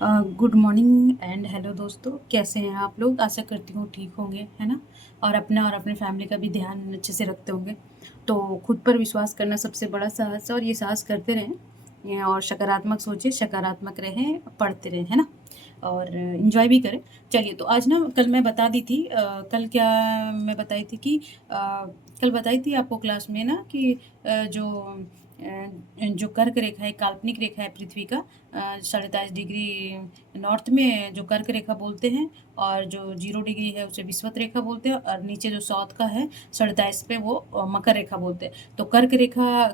Good morning and hello दोस्तों, कैसे हैं आप लोग? आशा करती हूँ ठीक होंगे, है ना? और अपना और अपने फैमिली का भी ध्यान अच्छे से रखते होंगे। तो खुद पर विश्वास करना सबसे बड़ा साहस है और ये साहस करते रहें। और सकारात्मक सोचें, सकारात्मक रहें, पढ़ते रहें, है ना? और एंजॉय भी करें। चलिए, तो आज ना कल मैं बता दी थी, कल क्या मैं बताई थी कि कल बताई थी आपको क्लास में ना कि जो कर्क रेखा है, काल्पनिक रेखा है पृथ्वी का, 23.5 डिग्री नॉर्थ में जो कर्क रेखा बोलते हैं, और जो 0 डिग्री है उसे विषुवत रेखा बोलते हैं, और नीचे जो साउथ का है 27 पे वो मकर रेखा बोलते हैं। तो कर्क रेखा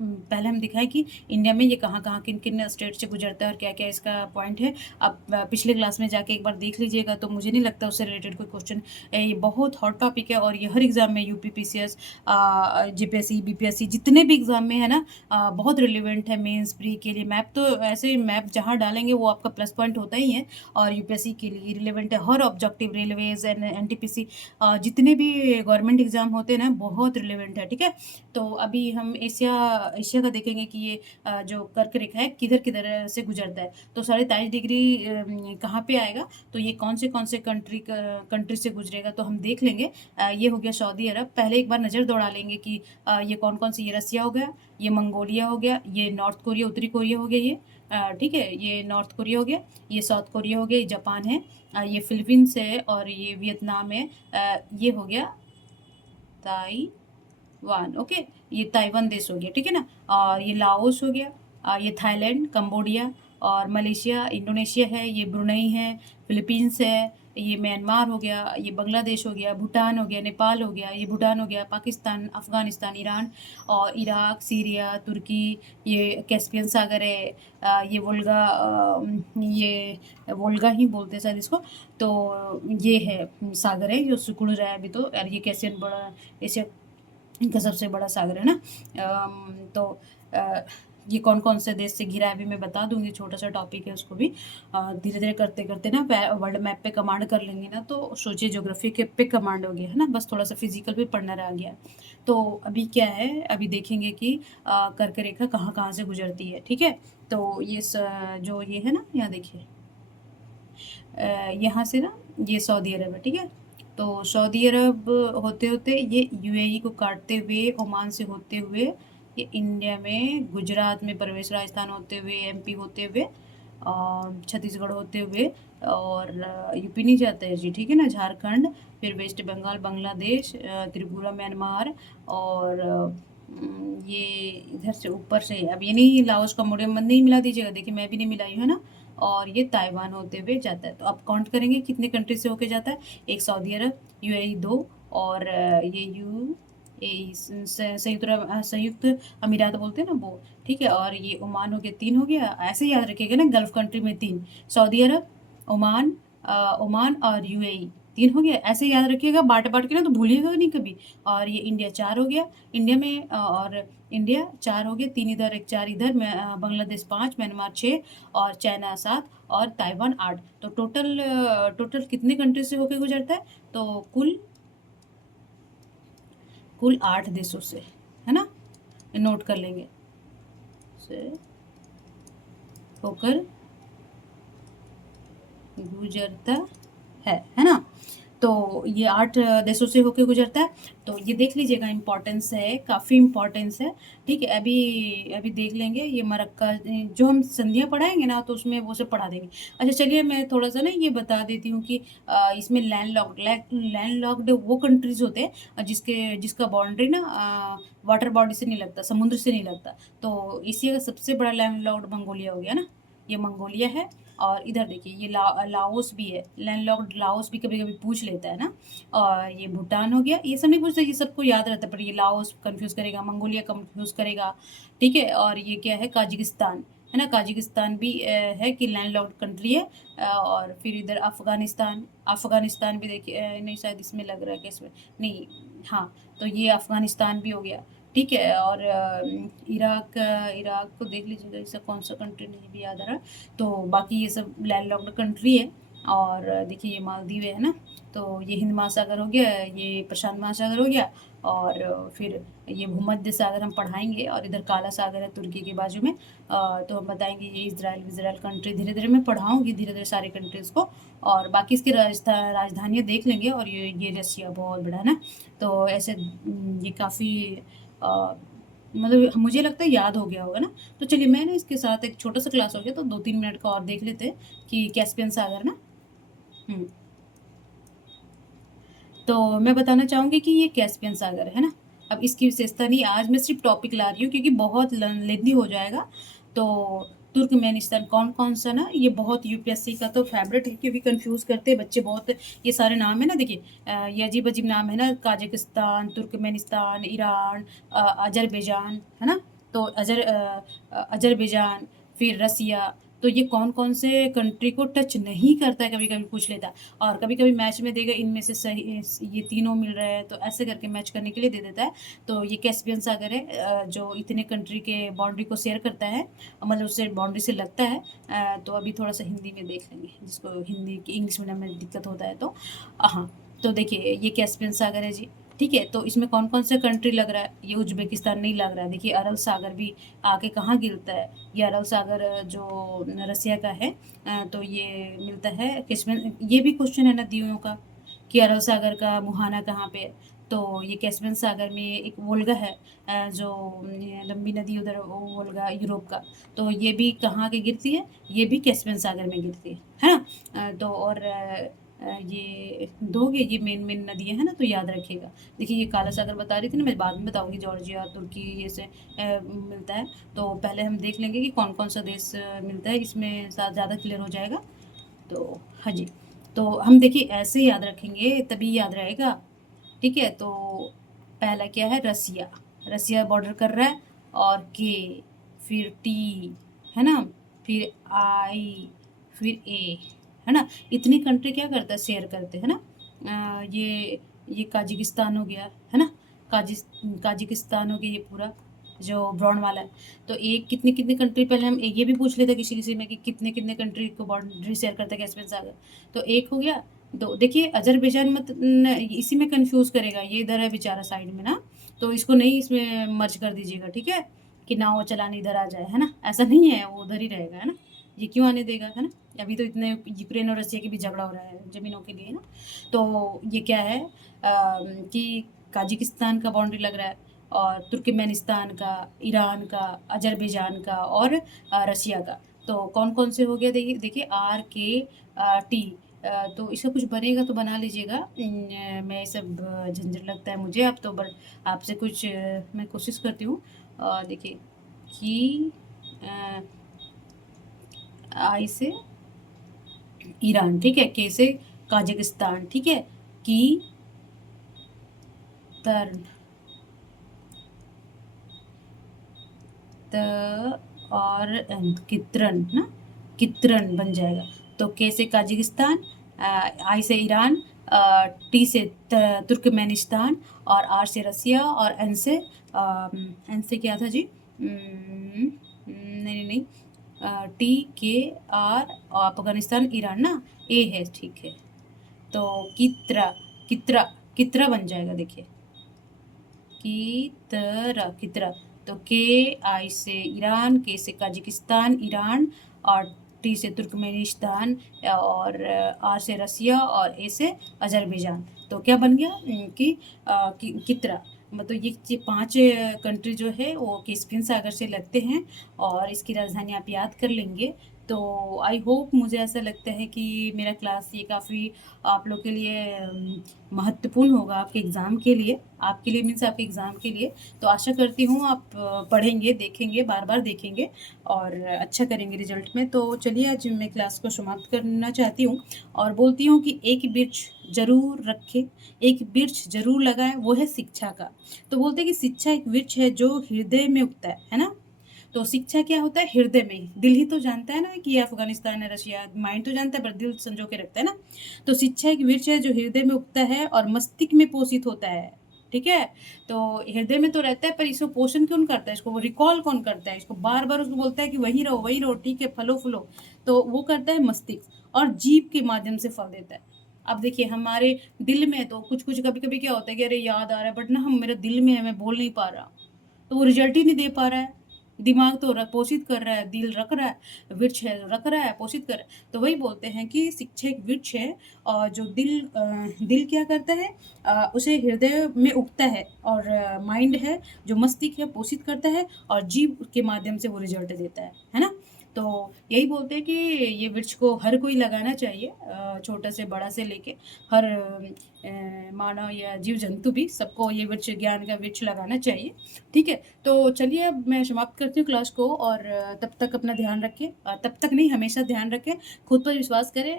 पहले हम दिखाएं कि इंडिया में ये कहाँ-कहाँ, किन-किन स्टेट से गुजरता है और क्या-क्या इसका पॉइंट है। आप पिछले क्लास में जाके एक बार देख लीजिएगा, तो मुझे नहीं लगता उससे रिलेटेड कोई क्वेश्चन, ये बहुत हॉट टॉपिक है और ये हर एग्जाम में यूपी पीसीएस, जीपीएससी, बीपीएससी जितने भी एग्जाम में है ना, बहुत रिलेवेंट है मेंस प्री के लिए। मैप तो ऐसे मैप जहाँ डालेंगे वो आपका प्लस पॉइंट होता ही है, और यूपीएससी के लिए रिलेवेंट है। हर ऑब्जेक्टिव, रेलवेज एंड एनटीपीसी, जितने भी गवर्नमेंट एग्जाम होते हैं ना, बहुत रिलेवेंट है। ठीक है, तो अभी हम एशिया एशिया का देखेंगे कि ये जो कर्क रेखा है किधर किधर से गुजरता है। तो 23.5 डिग्री कहाँ पे आएगा, तो ये कौन से कंट्री से गुजरेगा, तो हम देख लेंगे। ये हो गया सऊदी अरब। पहले एक बार नज़र दौड़ा लेंगे कि ये कौन कौन सी, ये रसिया हो गया, ये मंगोलिया हो गया, ये नॉर्थ कोरिया, उत्तरी कोरिया हो गया, ये ठीक है, ये नॉर्थ कोरिया हो गया, ये साउथ कोरिया हो गया, ये जापान है, ये फिलीपींस है, और ये वियतनाम है, ये हो गया ताइवान। ओके, ये ताइवान देश हो गया, ठीक है ना। और ये लाओस हो गया, ये थाईलैंड, कंबोडिया, और मलेशिया, इंडोनेशिया है, ये ब्रुनई है, फिलीपींस है, ये म्यांमार हो गया, ये बांग्लादेश हो गया, भूटान हो गया, नेपाल हो गया, ये भूटान हो गया, पाकिस्तान, अफगानिस्तान, ईरान, और इराक, सीरिया, तुर्की, ये कैस्पियन सागर है, ये वोल्गा ही बोलते हैं शायद इसको। तो ये है सागर है जो सिकुड़ रहा है अभी, तो और ये कैसियन बड़ा एशिया का सबसे बड़ा सागर है ना। तो अ, ये कौन कौन से देश से घिरा है अभी मैं बता दूंगी, छोटा सा टॉपिक है, उसको भी धीरे धीरे करते करते ना वर्ल्ड मैप पे कमांड कर लेंगे ना, तो सोचिए ज्योग्राफी के पे कमांड हो गया है ना, बस थोड़ा सा फिजिकल भी पढ़ना रह गया। तो अभी क्या है, अभी देखेंगे कि कर्क रेखा कहाँ कहाँ से गुजरती है। ठीक है, तो जो ये है ना, यहाँ देखिए, यहाँ से ना, ये सऊदी अरब है, ठीक है। तो सऊदी अरब होते होते ये यूएई को काटते हुए, ओमान से होते हुए, ये इंडिया में गुजरात में प्रवेश, राजस्थान होते हुए, एमपी होते हुए, और छत्तीसगढ़ होते हुए, और यूपी नहीं जाता है जी, ठीक है ना, झारखंड, फिर वेस्ट बंगाल, बांग्लादेश, त्रिपुरा, म्यांमार, और ये इधर से ऊपर से, अब ये नहीं, लाओस कम्बोडिया मत नहीं मिला दीजिएगा, देखिए मैं भी नहीं मिलाई हूँ, है ना। और ये ताइवान होते हुए जाता है। तो अब काउंट करेंगे कितने कंट्री से होके जाता है। एक सऊदी अरब, यूएई 2, और ये संयुक्त अमीरात बोलते हैं ना वो, ठीक है। और ये ओमान हो गया, 3 हो गया। ऐसे याद रखिएगा ना, गल्फ कंट्री में 3, सऊदी अरब, ओमान, ओमान और यूएई, 3 हो गया। ऐसे याद रखिएगा, बाँट-बाँट के ना, तो भूलिएगा नहीं कभी। और ये इंडिया 4 हो गया। इंडिया में और इंडिया 4 हो गए, 3 इधर, 1 4 इधर, बांग्लादेश 5, म्यांमार 6, और चाइना 7, और ताइवान 8। तो टोटल कितने कंट्री से होके गुजरता है, तो कुल 8 देशों से, है ना। नोट कर लेंगे, से होकर गुजरता है ना। तो ये 8 देशों से होके गुजरता है। तो ये देख लीजिएगा, इम्पोर्टेंस है, काफ़ी इम्पोर्टेंस है। ठीक है, अभी अभी देख लेंगे ये मरक्का, जो हम संधियाँ पढ़ाएंगे ना, तो उसमें वो सब पढ़ा देंगे। अच्छा चलिए, मैं थोड़ा सा ना ये बता देती हूँ कि इसमें लैंड लॉक्ड वो कंट्रीज होते हैं, जिसका बाउंड्री ना वाटर बॉडी से नहीं लगता, समुद्र से नहीं लगता। तो एशिया का सबसे बड़ा लैंड लॉक्ड मंगोलिया हो गया ना, ये मंगोलिया है। और इधर देखिए, ये लाओस भी है, लैंडलॉक्ड लाओस भी कभी कभी पूछ लेता है ना। और ये भूटान हो गया, ये सब नहीं पूछता, ये सबको याद रहता है, पर ये लाओस कंफ्यूज करेगा, मंगोलिया कंफ्यूज करेगा। ठीक है, और ये क्या है, काजिकिस्तान है ना, काजिकिस्तान भी है कि लैंडलॉक्ड कंट्री है। और फिर इधर अफगानिस्तान, अफगानिस्तान भी देखिए, नहीं शायद इसमें लग रहा है कि इसमें नहीं, हाँ, तो ये अफगानिस्तान भी हो गया। ठीक है, और इराक को देख लीजिएगा, इसका कौन सा कंट्री नहीं भी याद आ रहा। तो बाकी ये सब लैंडलॉक्ड कंट्री है। और देखिए, ये मालदीव है ना, तो ये हिंद महासागर हो गया, ये प्रशांत महासागर हो गया, और फिर ये भूमध्य सागर हम पढ़ाएंगे, और इधर काला सागर है तुर्की के बाजू में। तो हम बताएंगे ये इजराइल कंट्री, धीरे धीरे मैं पढ़ाऊंगी धीरे धीरे सारे कंट्रीज़ को, और बाकी इसकी राजधानियाँ देख लेंगे। और ये रसिया बहुत बड़ा है ना, तो ऐसे ये काफ़ी मतलब मुझे लगता है याद हो गया होगा ना। तो चलिए, मैं ना इसके साथ एक छोटा सा क्लास हो गया, तो 2-3 मिनट का और देख लेते हैं कि कैस्पियन सागर ना। तो मैं बताना चाहूँगी कि ये कैस्पियन सागर है ना। अब इसकी विशेषता नहीं, आज मैं सिर्फ टॉपिक ला रही हूँ क्योंकि बहुत लेंदी हो जाएगा। तो तुर्कमेनिस्तान कौन कौन सा ना, ये बहुत यूपीएससी का तो फेवरेट है क्योंकि कंफ्यूज करते हैं बच्चे बहुत। ये सारे नाम है ना, देखिए ये अजीब अजीब नाम है ना, काजाकिस्तान, तुर्कमेनिस्तान, ईरान, अजरबैजान है ना। तो अजरबैजान, फिर रसिया, तो ये कौन कौन से कंट्री को टच नहीं करता है, कभी कभी पूछ लेता है। और कभी कभी मैच में देगा इनमें से सही ये तीनों मिल रहे हैं, तो ऐसे करके मैच करने के लिए दे देता है। तो ये कैस्पियन सागर है, जो इतने कंट्री के बाउंड्री को शेयर करता है, मतलब उससे बाउंड्री से लगता है। तो अभी थोड़ा सा हिंदी में देख लेंगे, जिसको हिंदी की इंग्लिश मीडियम में दिक्कत होता है तो। हाँ, तो देखिए ये कैस्पियन सागर है जी, ठीक है। तो इसमें कौन कौन से कंट्री लग रहा है, ये उज्बेकिस्तान नहीं लग रहा है। देखिए अरल सागर भी आके कहाँ गिरता है, ये अरल सागर जो रसिया का है। तो ये मिलता है कैस्पियन। ये भी क्वेश्चन है नदियों का कि अरल सागर का मुहाना कहाँ पे है। तो ये कैस्पियन सागर में एक वोल्गा है, जो लंबी नदी उधर, वो वोल्गा यूरोप का। तो ये भी कहाँ के गिरती है, ये भी कैस्पियन सागर में गिरती है ना। तो और ये दोगे, ये मेन मेन नदियाँ हैं ना, तो याद रखिएगा। देखिए ये काला सागर बता रही थी ना, मैं बाद में बताऊंगी जॉर्जिया, तुर्की, ये से मिलता है। तो पहले हम देख लेंगे कि कौन कौन सा देश मिलता है, इसमें ज़्यादा क्लियर हो जाएगा। तो हाँ जी, तो हम देखिए ऐसे याद रखेंगे तभी याद रहेगा, ठीक है। तो पहला क्या है, रसिया, रसिया बॉर्डर कर रहा है, और के, फिर टी है ना, फिर आई, फिर ए है ना। इतनी कंट्री क्या करता है, शेयर करते हैं ना। ये काजिकिस्तान हो गया है ना, काजिकिस्तान हो गया ये पूरा जो ब्राउन वाला है। तो एक कितनी कितनी कंट्री, पहले हम ये भी पूछ लेते किसी किसी में कि कितने कितने कंट्री को बाउंड्री शेयर करता है कैस्पियन सागर। तो एक हो गया, दो। देखिए अजरबैजान मत इसी में कंफ्यूज करेगा, ये इधर है बेचारा साइड में ना, तो इसको नहीं इसमें मर्ज कर दीजिएगा, ठीक है, कि नाव चलाने इधर आ जाए, है ना। ऐसा नहीं है, वो उधर ही रहेगा, है ना। ये क्यों आने देगा, है ना। अभी तो इतने यूक्रेन और रसिया के भी झगड़ा हो रहा है ज़मीनों के लिए ना। तो ये क्या है कि काजिकिस्तान का बाउंड्री लग रहा है, और तुर्कमेनिस्तान का, ईरान का, अजरबैजान का, और रसिया का। तो कौन कौन से हो गया, देखिए देखिए आर के टी। तो इसका कुछ बनेगा तो बना लीजिएगा। मैं ये सब झंझट लगता है मुझे, अब तो बट आपसे कुछ मैं कोशिश करती हूँ। देखिए कि आई से ईरान, ठीक है, के से काजाकिस्तान, ठीक है, की तर्न त और कित्रन ना, कित्रन बन जाएगा। तो के से काजाकिस्तान, आई से ईरान, टी से तुर्कमेनिस्तान, और आर से रसिया, और एन से क्या था जी, नहीं नहीं नहीं, टी के आर, अफगानिस्तान, ईरान ना, ए है, ठीक है। तो कित्रा, कित्रा, कित्रा बन जाएगा, देखिए कित्रा, कित्रा। तो के आई से ईरान, के से काजाकिस्तान, ईरान, और टी से तुर्कमेनिस्तान, और आर से रसिया, और ए से अजरबैजान। तो क्या बन गया कित्रा। मतलब ये 5 कंट्री जो है वो कैस्पियन सागर से लगते हैं, और इसकी राजधानी आप याद कर लेंगे। तो आई होप, मुझे ऐसा लगता है कि मेरा क्लास ये काफ़ी आप लोग के लिए महत्वपूर्ण होगा, आपके एग्ज़ाम के लिए, आपके लिए मीन्स आपके एग्ज़ाम के लिए। तो आशा करती हूँ आप पढ़ेंगे, देखेंगे, बार बार देखेंगे, और अच्छा करेंगे रिजल्ट में। तो चलिए आज मैं क्लास को समाप्त करना चाहती हूँ, और बोलती हूँ कि एक वृक्ष जरूर रखें, एक वृक्ष जरूर लगाएं, वो है शिक्षा का। तो बोलते हैं कि शिक्षा एक वृक्ष है जो हृदय में उगता है ना। तो शिक्षा क्या होता है, हृदय में। दिल ही तो जानता है ना कि ये अफगानिस्तान है, रशिया, माइंड तो जानता है पर दिल संजो के रखता है ना। तो शिक्षा एक वृक्ष है जो हृदय में उगता है और मस्तिष्क में पोषित होता है, ठीक है। तो हृदय में तो रहता है, पर इसको पोषण कौन करता है, इसको रिकॉल कौन करता है, इसको बार बार उसको बोलता है कि वहीं रहो वहीं रहो, ठीक है, फलो फलो। तो वो करता है मस्तिष्क, और जीभ के माध्यम से फल देता है। अब देखिए हमारे दिल में तो कुछ-कुछ कभी-कभी क्या होता है कि अरे याद आ रहा है बट ना हम मेरे दिल में है, मैं बोल नहीं पा रहा। तो वो रिज़ल्ट ही नहीं दे पा रहा है। दिमाग तो पोषित कर रहा है, दिल रख रहा है, वृक्ष है रख रहा है, पोषित कर रहा है। तो वही बोलते हैं कि शिक्षा एक वृक्ष है और जो दिल क्या करता है उसे हृदय में उगता है और माइंड है, जो मस्तिष्क है पोषित करता है और जीभ के माध्यम से वो रिज़ल्ट देता है ना? तो यही बोलते हैं कि ये वृक्ष को हर कोई लगाना चाहिए छोटे से बड़ा से लेके हर मानव या जीव-जंतु भी सबको ये वृक्ष ज्ञान का वृक्ष लगाना चाहिए। ठीक है? तो चलिए अब मैं समाप्त करती हूँ क्लास को और तब तक अपना ध्यान रखें तब तक नहीं हमेशा ध्यान रखें, खुद पर विश्वास करें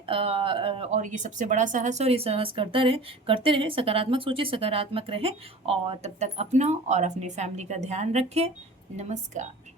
और ये सबसे बड़ा साहस है और ये साहस करते रहें, सकारात्मक सोचें, सकारात्मक रहें और तब तक अपना और अपनी फैमिली का ध्यान रखें। नमस्कार।